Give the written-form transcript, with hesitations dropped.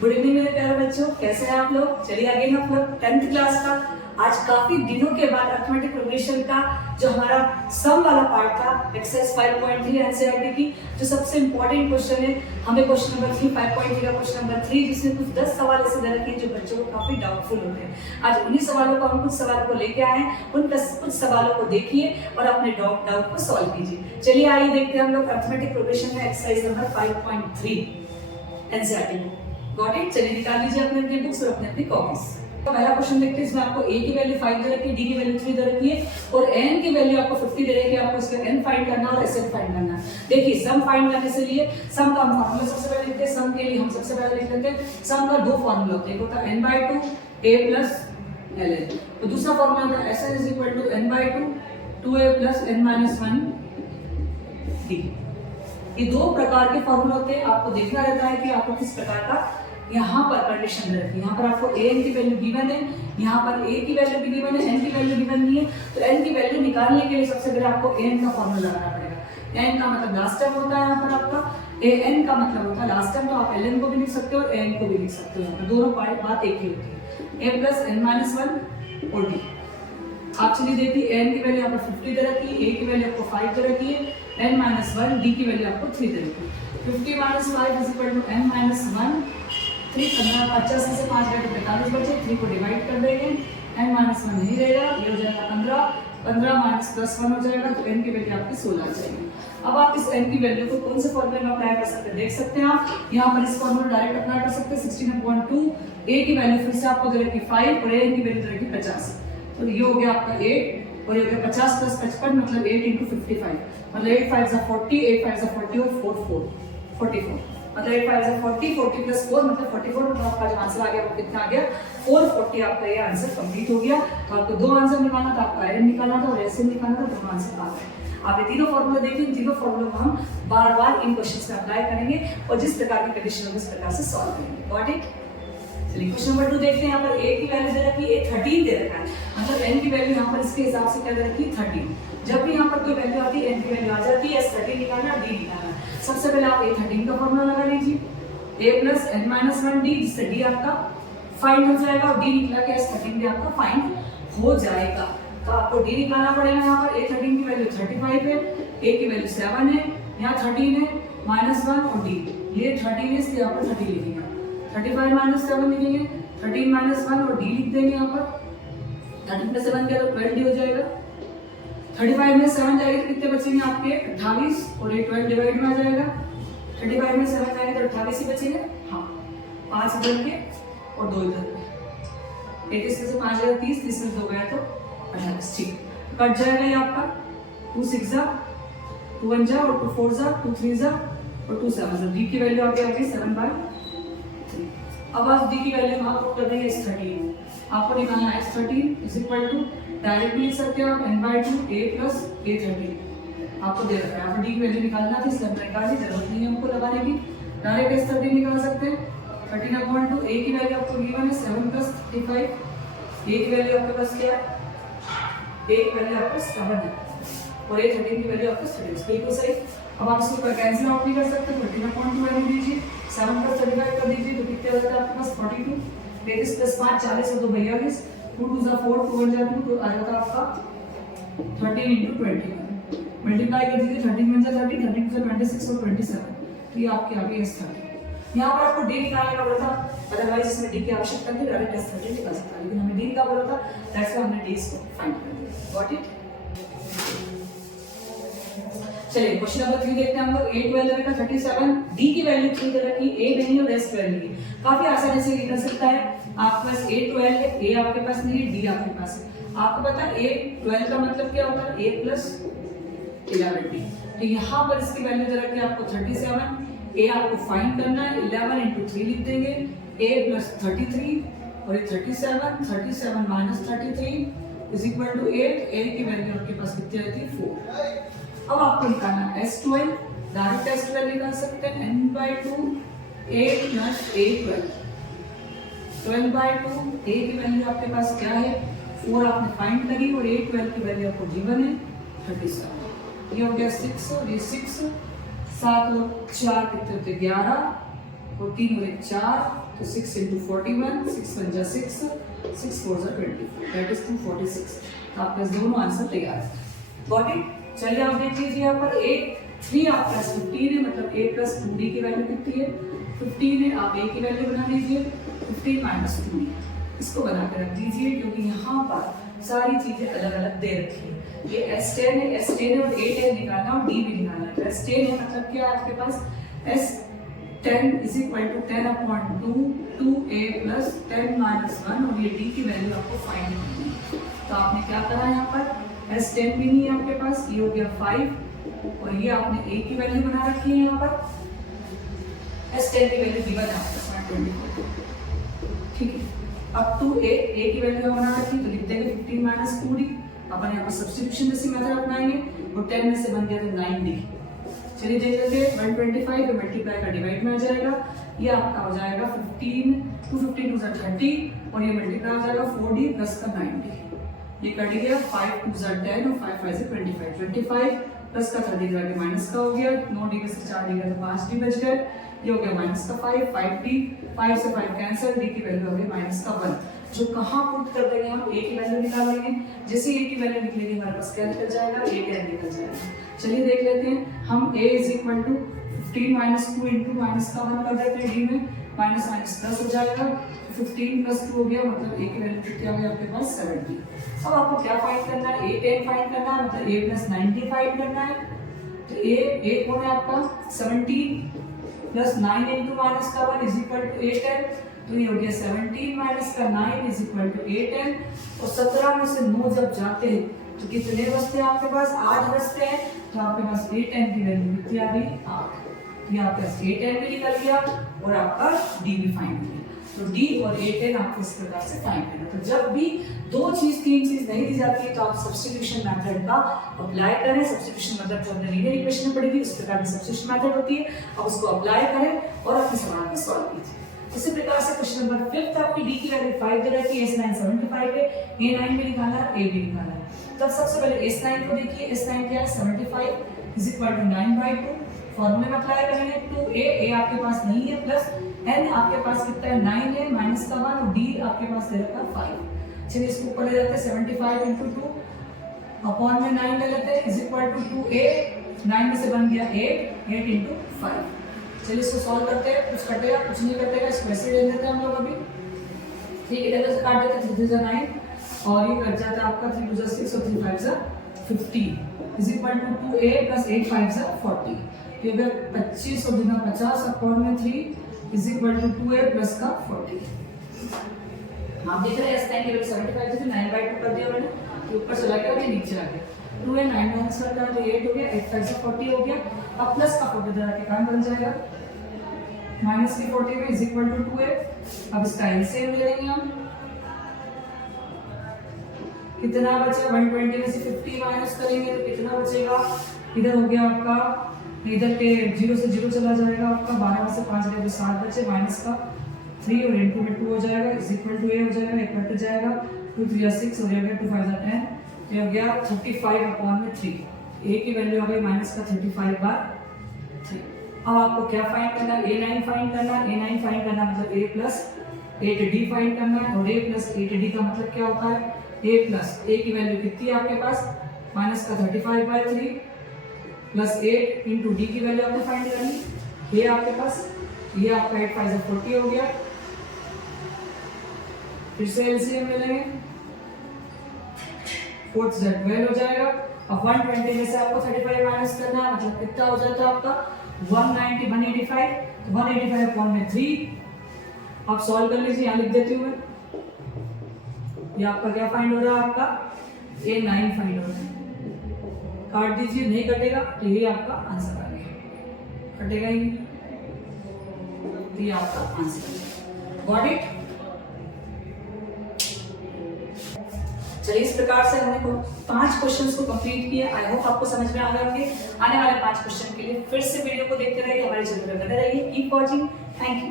Good evening मेरे प्यारे बच्चों, कैसे हैं आप लोग। चलिए अगेन हम लोग 10th क्लास का आज काफी दिनों के बाद अरिथमेटिक प्रोग्रेशन का जो हमारा सम वाला पार्ट था एक्सरसाइज 5.3 एनसीईआरटी की जो सबसे इंपॉर्टेंट क्वेश्चन है। हमें क्वेश्चन नंबर 3 5.3 का क्वेश्चन नंबर 3 जिसमें कुछ 10 सवाल ऐसे दे रखे हैं जो बच्चों को काफी डाउटफुल होते हैं। आज उन्हीं सवालों को हम कुछ सवालों को लेके आए हैं, उन कुछ सवालों को देखिए और अपने डाउट को सॉल्व कीजिए। चलिए आइए देखते हैं हम लोग अरिथमेटिक प्रोग्रेशन में एक्सरसाइज नंबर 5.3 एनसीईआरटी को। Got it. चलिए निकाल लीजिए अपने बुक्स और अपने कॉपीज। तो पहला क्वेश्चन देखते हैं। इसमें आपको a की वैल्यू 5 दे रखी है, d की वैल्यू 3 दे रखी है और n की वैल्यू आपको 50 दे रखी है। आपको इसका n फाइंड करना और sn फाइंड करना है। देखिए सम फाइंड करने से लिए सम का फॉर्मूला सबसे पहले लिखते हैं। सम के लिए हम सबसे पहले लिख लेते हैं सम का दो फॉर्मूला होते हैं, एक होता है n/2 a + ln और दूसरा फॉर्मूला होता है sn = n/2 2a + n - 1 d। ये दो प्रकार के फॉर्मूला होते हैं। आपको देखना रहता है कि आपको किस प्रकार का यहाँ पर कंडीशन रहती है। यहाँ पर आपको an की वैल्यू गिवन है, यहाँ पर a की वैल्यू भी गिवन है, n की वैल्यू गिवन नहीं है। तो n की वैल्यू निकालने के लिए सबसे पहले आपको n का फॉर्मूला लगाना पड़ेगा। n का मतलब लास्ट टर्म होता है यहाँ पर आपका, an का मतलब होता है लास्ट टर्म। तो आप ln को भी लिख सकते हो और n को भी लिख सकते हो। यहाँ पर दोनों बात एक ही होती है, a + n - 1 और d। आप चलिए देखिए n की वैल्यू आपको 50 दे रखी है, a की वैल्यू आपको 5 दे रखी है, n - 1 d की वैल्यू आपको 3 दे रखी है। 50 - 5 = n - 1 3 15 50 से 5 घटे 45 बचे। 3 को डिवाइड कर देंगे, n - 1 नहीं रहेगा, ये हो जाएगा 15 15 - +1 हो जाएगा। तो n की वैल्यू आपकी 16 आ जाएगी। अब आप इस n की वैल्यू को कौन से फॉर्मूले में अप्लाई कर सकते हैं देख सकते हैं। आप यहाँ पर इस फॉर्मूला डायरेक्ट अप्लाई कर सकते हैं। 16/2 a की वैल्यू फिर से आपको दे रखी 5 और n की वैल्यू दे रखी 50। तो ये हो गया आपका 8 और ये हो गया 50 + 55 मतलब 8 × 55 मतलब 8 5 = 40 8 5 = 40 और 4 44 मतलब 8 5 = 40 40 + 4 मतलब 44। मतलब आपका जो आंसर आ गया वो कितना आ गया 440। आपका ये आंसर कंप्लीट हो गया। तो आपको दो आंसर निकालना था, आपका n निकालना था और sn निकालना था। दोनों आंसर आ गए। आप ये तीनों फॉर्मूला देखिए, इन तीनों फॉर्मूलों को हम बार-बार इन क्वेश्चंस में अप्लाई करेंगे और जिस प्रकार की कंडीशन होगी उस प्रकार से सॉल्व करेंगे। Got it. चलिए क्वेश्चन नंबर 2 देखते हैं। यहाँ पर a की वैल्यू दे रखी है 13 दे रखा है, मतलब n की वैल्यू यहाँ पर इसके हिसाब से क्या दे रखी है 13। जब भी यहाँ पर कोई वैल्यू आती है n की वैल्यू आ जाती है, s13 निकालना d निकालना। सबसे पहले आप a13 का फॉर्मूला लगा लीजिए, a + n - 1 d, जिससे d आपका फाइंड हो जाएगा और d निकला के s13 भी आपका फाइंड हो जाएगा। तो आपको d निकालना पड़ेगा। यहाँ पर a13 की वैल्यू 35 है, a की वैल्यू 7 है, यहाँ 13 है -1 और d ये 13 है, इसलिए यहाँ पर 30 लिखेंगे। 35 - 7 लिखेंगे, 13 - 1 और d लिख देंगे। यहाँ पर 13 + 7 क्या तो 12 हो जाएगा। 35 में 7 जाएगा तो कितने बचेंगे आपके 28 और ये 12 डिवाइड में आ जाएगा। 35 में 7 जाएंगे तो 28 ही बचेंगे। हाँ 5 इधर के और 2 इधर के, 31 में से 5 जाएगा 30, 30 में 2 गया तो 28। ठीक कट जाएगा ये आपका 2 6 जा 2 1 जा और 2 4 जा 2 3 जा और 2 7 जा। d की वैल्यू आ गई 7/3। अब आप d की वैल्यू वहां पुट कर देंगे s13। आपको निकालना है s13 डायरेक्ट भी लिख सकते हो आप n/2 a + a13 आपको दे रखा है। आप d की वैल्यू निकालना थी इसलिए निकालने की जरूरत नहीं है हमको लगाने की, डायरेक्ट s13 निकाल सकते हैं। 13/2 a की वैल्यू आपको गिवन है 7 + 35, a की वैल्यू आपके पास क्या है a की वैल्यू आपको 7 है और a13 की वैल्यू आपको 36। बिल्कुल सही। अब आप इसको कैंसिल आउट भी कर सकते हैं। 13/2 वैल्यू दीजिए, 7 + 35 कर दीजिए तो कितने हो जाता है आपके पास 42। 33 + 5 40 और 2 42, 2 2 = 4 2 1 = 2 तो आ जाता है आपका 13 × 21। मल्टीप्लाई कर दीजिए 13 × 30 13 × 26 और 27। तो ये आपके आ गई s13। यहाँ पर आपको d निकालने का बोला था, अदरवाइज इसमें d की आवश्यकता नहीं, डायरेक्ट s13 निकाल सकता है, लेकिन हमें d का बोला था, दैट्स व्हाई हमने d को फाइंड कर दिया। Got it. चलिए क्वेश्चन नंबर 3 देखते हैं हम लोग। a की वैल्यू रखा 37, d की वैल्यू 3 दे रखी, a नहीं और s 12 नहीं। काफी आसानी से ये कर सकता है। आपके पास a 12 है, a आपके पास नहीं है, d आपके पास है। आपको पता है a 12 का मतलब क्या होता है a + 11d। तो यहाँ पर इसकी वैल्यू दे रखी है आपको 37, a आपको फाइंड करना है। 11 × 3 लिख देंगे, a + 33 और ये 37 37 - 33 = 8। a की वैल्यू आपके पास कितनी रहती है 4। अब आपको निकालना है s12, डायरेक्ट s12 निकाल सकते हैं n/2 a + a12 12/2 a की वैल्यू आपके पास क्या है 4 आपने फाइंड करी और a12 की वैल्यू आपको गिवन है 37। ये हो गया 6 और ये 6 7 और 4 कितने होते 11 और 3 और 1 4, तो 6 into 41, 6 1 जा 6, 6 4 जा 24, दैट इज 246। तो आपके पास दोनों आंसर तैयार है। Got it? चलिए आप देख लीजिए यहाँ पर a 3 आप प्लस 15 है, मतलब a प्लस 2d की वैल्यू कितनी है 15 है। आप a की वैल्यू बना लीजिए 15 माइनस 2d, इसको बना कर रख दीजिए क्योंकि यहाँ पर सारी चीजें अलग अलग दे रखी है। ये S10 है, S10 है और A10 निकालना और D भी निकालना है। तो S10 है मतलब क्या है आपके पास S10 is equal to 10/2 2A plus 10 minus 1 और ये D की वैल्यू आपको फाइंड करनी है। तो आपने क्या करा यहाँ पर S10 भी नहीं है आपके पास, ये हो गया 5 और ये आपने A की वैल्यू बना रखी है यहाँ पर S10 की वैल्यू गिवन है आपके पास 24, ठीक है। अब टू A की वैल्यू बना रखी तो लिख देंगे 15 माइनस 2D। अपन यहाँ पर सब्स्टिट्यूशन जैसी मेथड अपनाएंगे और 10 में से बन गया तो 9D। चलिए देख लेते हैं 125 पे मल्टीप्लाई का डिवाइड में आ जाएगा, ये आपका हो जाएगा 15 2 15 2 30 और ये मल्टीप्लाई हो जाएगा 4D प्लस का 9D, ये कट गया 5 2 10 और 5 5 से 25 प्लस का 30 जाके माइनस का हो गया, 9D में से 4D गया तो 5D बच गए, ये हो गया माइनस का 5D 5 से 5 कैंसिल, D की वैल्यू हो गई माइनस का 1। जो कहाँ पुट कर देंगे हम A की वैल्यू निकालेंगे, जैसे A की वैल्यू निकलेगी हमारे पास क्या निकल जाएगा A क्या निकल जाएगा। चलिए देख लेते हैं हम A is equal to 15 minus 2 into minus का 1 कर देते हैं, D में माइनस माइनस प्लस हो जाएगा, 15 प्लस 2 हो गया मतलब A की वैल्यू कितनी आ गई आपके पास 70। अब आपको क्या फाइंड करना है A10 फाइंड करना है, मतलब A प्लस 90 फाइंड करना है। तो A कौन है आपका 17 प्लस 9 इंटू माइनस का 1 इज इक्वल टू A10, तो ये हो गया 17 माइनस का 9 इज इक्वल टू 8 और 17 में से 9 जब जाते हैं तो कितने बचते हैं आपके पास 8 बचते हैं। तो आपके पास 8 की वैल्यू कितनी आ गई 8, यहाँ पे 8 भी निकल गया और आपका D भी फाइंड किया। तो D और 8 आपको इस प्रकार से फाइंड करना। तो जब भी दो चीज तीन चीज नहीं दी जाती है तो आप सब्स्टिट्यूशन मेथड का अप्लाई करें। सब्स्टिट्यूशन मेथड जो हमने लीनियर इक्वेशन में पढ़ी थी उस प्रकार की सब्स्टिट्यूशन मेथड होती है, आप उसको अप्लाई करें और अपने सवाल को सॉल्व कीजिए। इसी प्रकार से क्वेश्चन नंबर 5 आपकी D की वैल्यू 5 दे रखी है, S9 75 है, A9 भी निकालना है, A भी निकालना है। तब सबसे पहले S9 को देखिए, S9 क्या है 75 इज इक्वल टू 9/2, फॉर्मूले में अप्लाई करेंगे 2A, A आपके पास नहीं है, प्लस N आपके पास कितना है 9 है, माइनस का 1 और D आपके पास दे रखा है 5। चलिए इसको ऊपर ले जाते हैं 75 × 2 अपॉन में 9 ले लेते हैं इज इक्वल टू 2A, 9 में से बन गया 8 × 5। चलिए इसको सॉल्व करते हैं, कुछ कटेगा कुछ नहीं कटेगा, इसको ऐसे ले लेते हैं हम लोग अभी, ठीक है। इधर से काट देते हैं 3 3 9 और ये कट जाता है आपका 3 2 6 और 3 5 15 is equal to 2A plus 8 5 40, ये हो गया 25 और 2 50 अपॉन में 3 is equal to 2A plus का 40। आप देख रहे हैं S9 की वैल्यू 75 थी, 9/2 कर दिया मैंने, ये ऊपर चला गया और ये नीचे आ गया, 2A 9 माइनस करता है तो 8 हो गया, 8 5 40 हो गया। अब प्लस का 40 इधर आके काम बन जाएगा, माइनस की 40 में इज इक्वल टू 2A। अब इसका एलसीएम ले लेंगे हम, कितना बचा 120 में से 50 माइनस करेंगे तो कितना बचेगा, इधर हो गया आपका, इधर के 0 से 0 चला जाएगा आपका, 12 में से 5 गए तो 7 बचे, माइनस का 3 और इनटू में 2 हो जाएगा इज इक्वल टू A हो जाएगा, एक कट जाएगा 2 3 6 और ये हो गया 2 5 10, ये हो गया 35 अपॉन में 3, A की वैल्यू आ गई माइनस का 35/3। अब आपको क्या फाइंड करना है A9 फाइंड करना है, A9 फाइंड करना मतलब A प्लस 8D फाइंड करना है, और A प्लस 8D का मतलब क्या होता है A प्लस A की वैल्यू कितनी है आपके पास माइनस का 35/3 प्लस 8 इंटू D की वैल्यू आपको फाइंड करनी, ये आपके पास, ये आपका 8 5 40 हो गया। फिर से एलसीएम ले लेंगे, 4 से 12 हो जाएगा। अब 120 में से आपको 35 माइनस करना है, मतलब कितना हो जाता है आपका 190 185, तो 185 अपॉन में 3 आप सॉल्व कर लीजिए, यहाँ लिख देती हूँ मैं, ये आपका क्या फाइंड हो रहा है आपका A9 फाइंड हो रहा है, काट दीजिए नहीं कटेगा तो ये आपका आंसर आ गया, कटेगा ही तो ये आपका आंसर है। Got it? चलिए इस प्रकार से हमने 5 क्वेश्चंस को कंप्लीट किया। आई होप आपको समझ में आ गए होंगे। आने वाले 5 क्वेश्चन के लिए फिर से वीडियो को देखते रहिए, हमारे चैनल पर बने रहिए। Keep watching, thank you.